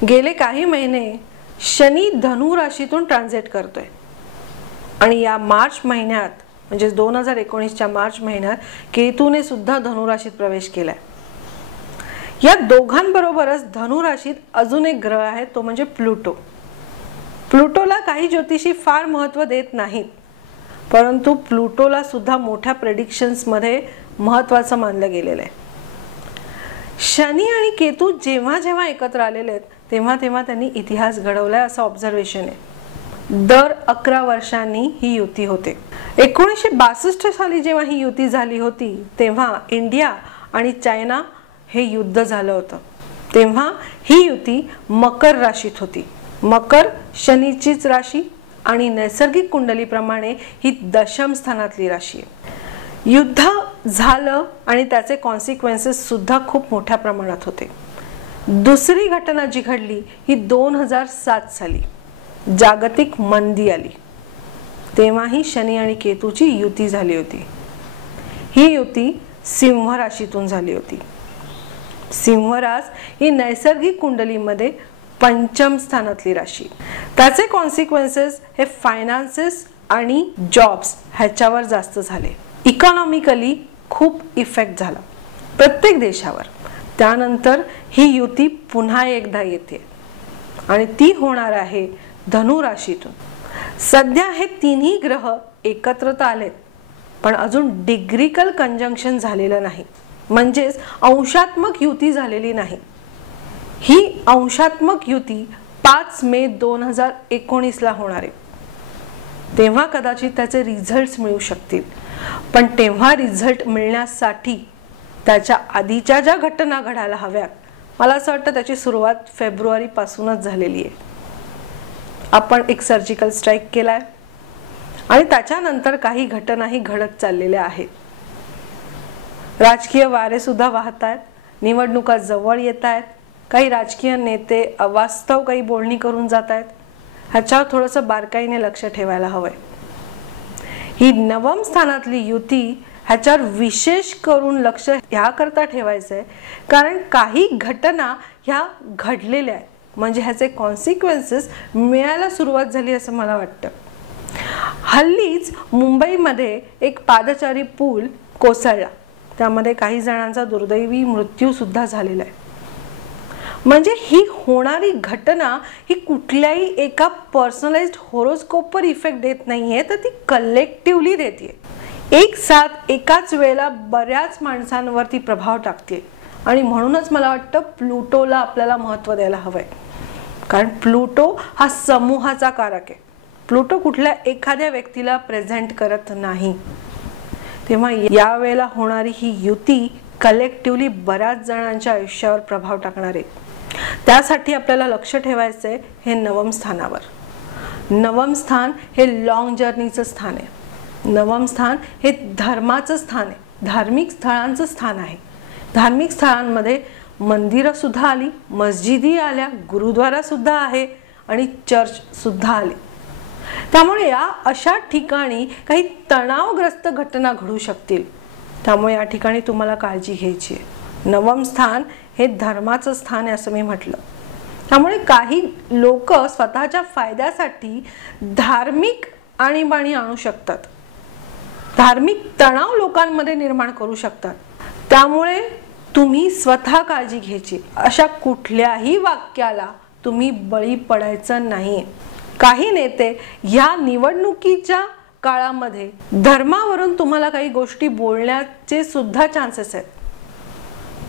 गेले काही महिने शनी धनु राशीतून ट्रान्झिट करतोय आणि या मार्च महिन्यात म्हणजे 2019च्या मार्च महिन्यात केतूने सुद्धा धनु राशीत प्रवेश केलाय। या दोघांबरोबरच धनु राशीत अजून एक ग्रह आहे, तो म्हणजे प्लुटो। प्लुटोला काही ज्योतिषी फार महत्त्व देत नाहीत, परंतु प्लुटोला सुद्धा मोठ्या प्रेडिक्शन्स मध्ये महत्त्वाचं मानलं गेलेलं आहे। शनी आणि केतू जेव्हा जेव्हा एकत्र आलेले आहेत तेव्हा तेव्हा त्यांनी इतिहास घडवलाय असं ऑब्झर्वेशन आहे। दर 11 वर्षांनी ही युती होते। 1962 साली जेव्हा ही युती झाली होती तेव्हा इंडिया आणि चायना हे युद्ध झालं होतं। तेव्हा ही युती मकर राशीत होती। मकर शनीचीच राशी आणि नैसर्गिक कुंडलीप्रमाणे ही दशम स्थानातली राशी आहे। युद्ध झालं आणि त्याचे कॉन्सिक्वेन्सेस सुद्धा खूप मोठ्या प्रमाणात होते। दुसरी घटना जी घडली ही 2007 साली जागतिक मंदी आली, तेव्हाही शनी आणि केतूची युती झाली होती। ही युती सिंह राशीतून झाली होती। सिंह रास ही नैसर्गिक कुंडलीमध्ये पंचम स्थानातली राशी। त्याचे कॉन्सिक्वेन्सेस हे फायनान्सेस आणि जॉब्स ह्याच्यावर जास्त झाले। इकॉनॉमिकली खूप इफेक्ट झाला प्रत्येक देशावर। त्यानंतर ही युती पुन्हा एकदा येते आणि ती होणार आहे धनु राशीतून। सध्या हे तिन्ही ग्रह एकत्र आलेत, पण अजून डिग्रिकल कंजंक्शन झालेलं नाही, म्हणजेच अंशात्मक युती झालेली नाही। ही अंशात्मक युती 5 मे 2019 ला होणार आहे। तेव्हा कदाचित त्याचे रिझल्ट्स मिळू शकतील, पण तेव्हा रिझल्ट मिळण्यासाठी त्याच्या आधीच्या ज्या घटना घडायला हव्यात, मला असं वाटतं त्याची सुरुवात फेब्रुवारी पासूनच झालेली आहे। आपण एक सर्जिकल स्ट्राईक केलाय आणि त्याच्यानंतर काही घटनाही घडत चाललेल्या आहेत। राजकीय वारे सुद्धा वाहत आहेत, निवडणुका जवळ येत आहेत, काही राजकीय नेते अवास्तव काही बोलणी करून जात आहेत। ह्याच्यावर थोडंसं बारकाईने लक्ष ठेवायला हवंय। ही नवम स्थानातली युती ह्याच्यावर विशेष करून लक्ष ह्याकरता ठेवायचं आहे कारण काही घटना ह्या घडलेल्या आहेत, म्हणजे ह्याचे कॉन्सिक्वेन्सेस मिळायला सुरुवात झाली असं मला वाटतं। हल्लीच मुंबईमध्ये एक पादचारी पूल कोसळला, त्यामध्ये काही जणांचा दुर्दैवी मृत्यू सुद्धा झालेला आहे। म्हणजे ही होणारी घटना ही कुठल्याही एका पर्सनलाइज्ड होरोस्कोपवर इफेक्ट देत नाहीये, तर ती कलेक्टिव्हली देते। एक साथ एकाच वेळेला बऱ्याच माणसांवरती प्रभाव टाकते आणि म्हणूनच मला वाटतं प्लुटोला आपल्याला महत्त्व द्यायला हवंय, कारण प्लुटो हा समूहाचा कारक आहे। प्लुटो कुठल्या एखाद्या व्यक्तीला प्रेझेंट करत नाही। तेव्हा या वेळेला होणारी ही युती कलेक्टिव्हली बऱ्याच जणांच्या आयुष्यावर प्रभाव टाकणार आहे। त्यासाठी आपल्याला लक्ष ठेवायचं आहे हे नवम स्थानावर। नवम स्थान हे लॉंग जर्नीचं स्थान आहे। नवम स्थान हे धर्माचं स्थान आहे, धार्मिक स्थळांचं स्थान आहे। धार्मिक स्थळांमध्ये मंदिरं सुद्धा आली, मस्जिदी आल्या, गुरुद्वारा सुद्धा आहे आणि चर्च सुद्धा आले। त्यामुळे या अशा ठिकाणी काही तणावग्रस्त घटना घडू शकतील, त्यामुळे या ठिकाणी तुम्हाला काळजी घ्यायची आहे। नवम स्थान हे धर्माचं स्थान आहे असं मी म्हटलं, त्यामुळे काही लोक स्वतःच्या फायद्यासाठी धार्मिक आणीबाणी आणू शकतात, धार्मिक तणाव लोकांमध्ये निर्माण करू शकतात। त्यामुळे तुम्ही स्वतः काळजी घ्यायची, अशा कुठल्याही वाक्याला तुम्ही बळी पडायचं नाहीये। काही नेते या निवडणुकीच्या काळामध्ये धर्मावरून तुम्हाला काही गोष्टी बोलण्याचे सुद्धा चान्सेस आहेत,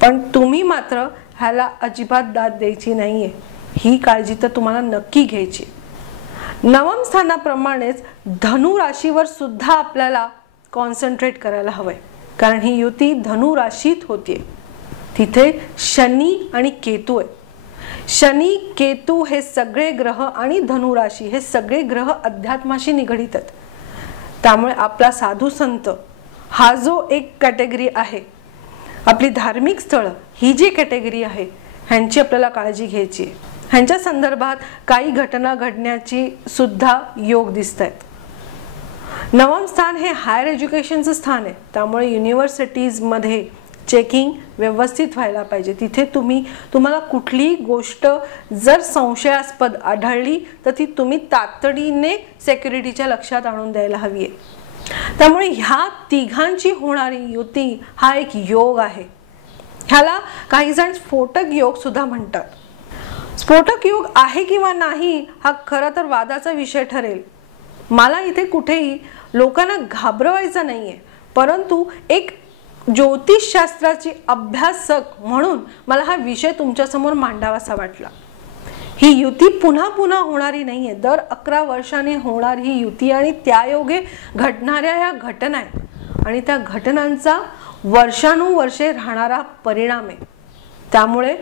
पण तुम्ही मात्र ह्याला अजिबात दाद द्यायची नाहीये, ही काळजी तर तुम्हाला नक्की घ्यायची। नवम स्थानाप्रमाणेच धनु राशीवर सुद्धा आपल्याला कॉन्सन्ट्रेट करायला हवंय, कारण ही युती धनु राशीत होतीये। तिथे शनी आणि केतू आहे। शनी केतू हे सगळे ग्रह आणि धनु राशी हे सगळे ग्रह अध्यात्माशी निगडीत आहेत। त्यामुळे आपला साधू संत हा जो एक कॅटेगरी आहे, आपली धार्मिक स्थळ ही जी कॅटेगरी आहे, ह्यांची आपल्याला काळजी घ्यायची आहे। ह्यांच्या संदर्भात काही घटना घडण्याची सुद्धा योग दिसत आहेत। नवम स्थान हे हायर एज्युकेशनचं स्थान आहे, त्यामुळे युनिव्हर्सिटीजमध्ये चेकिंग व्यवस्थित व्हायला पाहिजे। तिथे तुम्हाला कुठलीही गोष्ट जर संशयास्पद आढळली तर ती तुम्ही तातडीने सिक्युरिटीच्या लक्षात आणून द्यायला हवी आहे। त्यामुळे ह्या तिघांची होणारी युती हा एक योग आहे। ह्याला काही जण स्फोटक योग सुद्धा म्हणतात। स्फोटक योग आहे किंवा नाही हा खरं तर वादाचा विषय ठरेल। मला इथे कुठेही लोकांना घाबरवायचं नाहीये, परंतु एक ज्योतिषशास्त्राची अभ्यासक म्हणून मला हा विषय तुमच्यासमोर मांडावासा वाटला। ही युती पुन्हा पुन्हा होणारी नाहीये, दर 11 वर्षांनी होणारी ही युती आणि त्यायोगे घडणाऱ्या ह्या घटना आहेत आणि त्या घटनांचा वर्षानुवर्षे राहणारा परिणाम आहे। त्यामुळे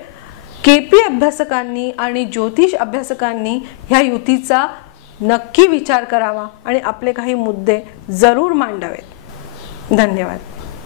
केपी अभ्यासकांनी आणि ज्योतिष अभ्यासकांनी ह्या युतीचा नक्की विचार करावा आणि आपले काही मुद्दे जरूर मांडावेत। धन्यवाद।